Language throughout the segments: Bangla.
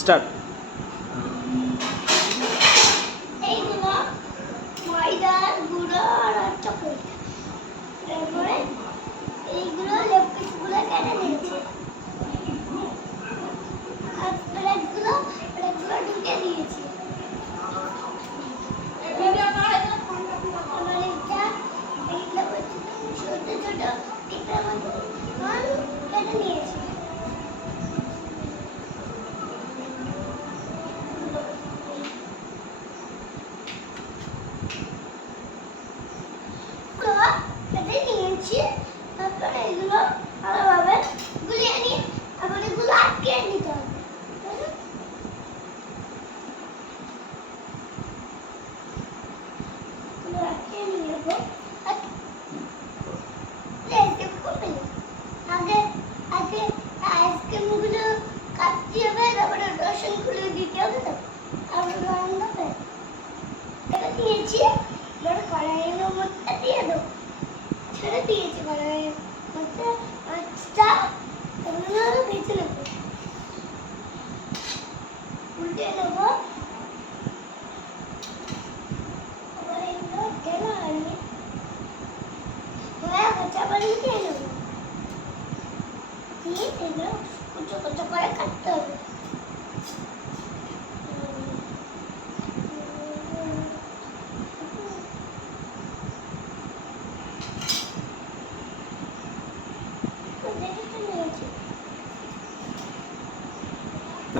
স্টার্ট। এইগুলো ময়দার গুঁড়ো আর চকলেট। তারপরে এইগুলো লেগ পিসগুলো কেটে নিয়েছি আর প্লেটগুলো ঢুকে দিয়েছি। এবার এটা ছোট ছোট টিকরা মতো কেটে নিয়েছি। তারপরে এগুলো ভালোভাবে গুলিয়ে নিয়ে আবার এগুলো আটকে নিতে হবে। আটকে নিয়ে নেবো। আগে আগে আইসক্রিমগুলো কাটতে হবে, তারপরে রসুন খুলে দিতে হবে, তো আবার রান্না হবে। এটা দিয়েছি, এবার কড়াইয়ের মধ্যে দিয়ে দেবো। ছেড়ে দিয়েছি কড়াইয়ের মধ্যে আঁচটা, এগুলো ভেজে নেবো, উল্টে নেবো। আবার এগুলো ঢেলে আনি, হয়ে গেছে, আবার উল্টে নেবো। দিয়ে এগুলো কুচো কুচো করে কাটতে হবে।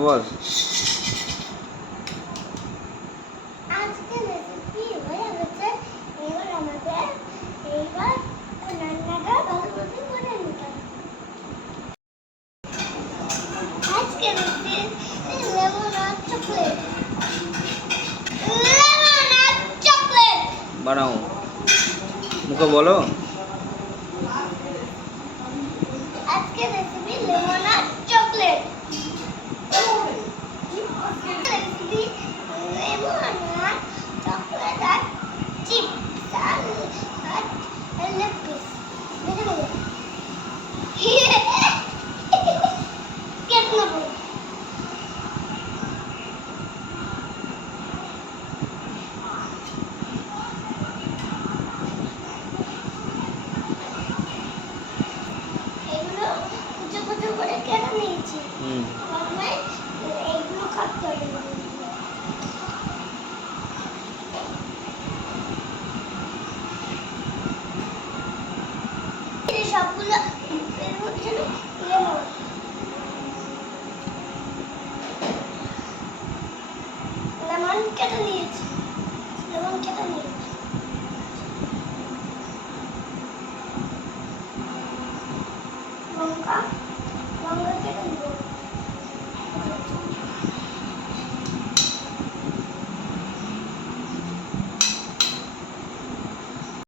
বল। আজকে রেসিপি হয়ে গেছে। এবার আমাদের রান্নাটা ভালোভাবে করে নিতে হবে। আজকে রেসিপি লেমন আর চকলেট। লেমন আর চকলেট বানাও, মুখে বলো। আজকে রেসিপি লেমন আর চকলেট। রেসিপি লেমন আর চকলেট আর চিপস আর লেগ পিস। দেখে নেবো কেটে নেবো। এগুলো কুচো কুচো করে কেটে নিয়েছি। প্রথমে এইগুলো কাটতে হবে। এই সবগুলো এর মধ্যে লেমন লেমন কেটে নিয়েছি। লেমন কেটে নিয়েছি। লঙ্কা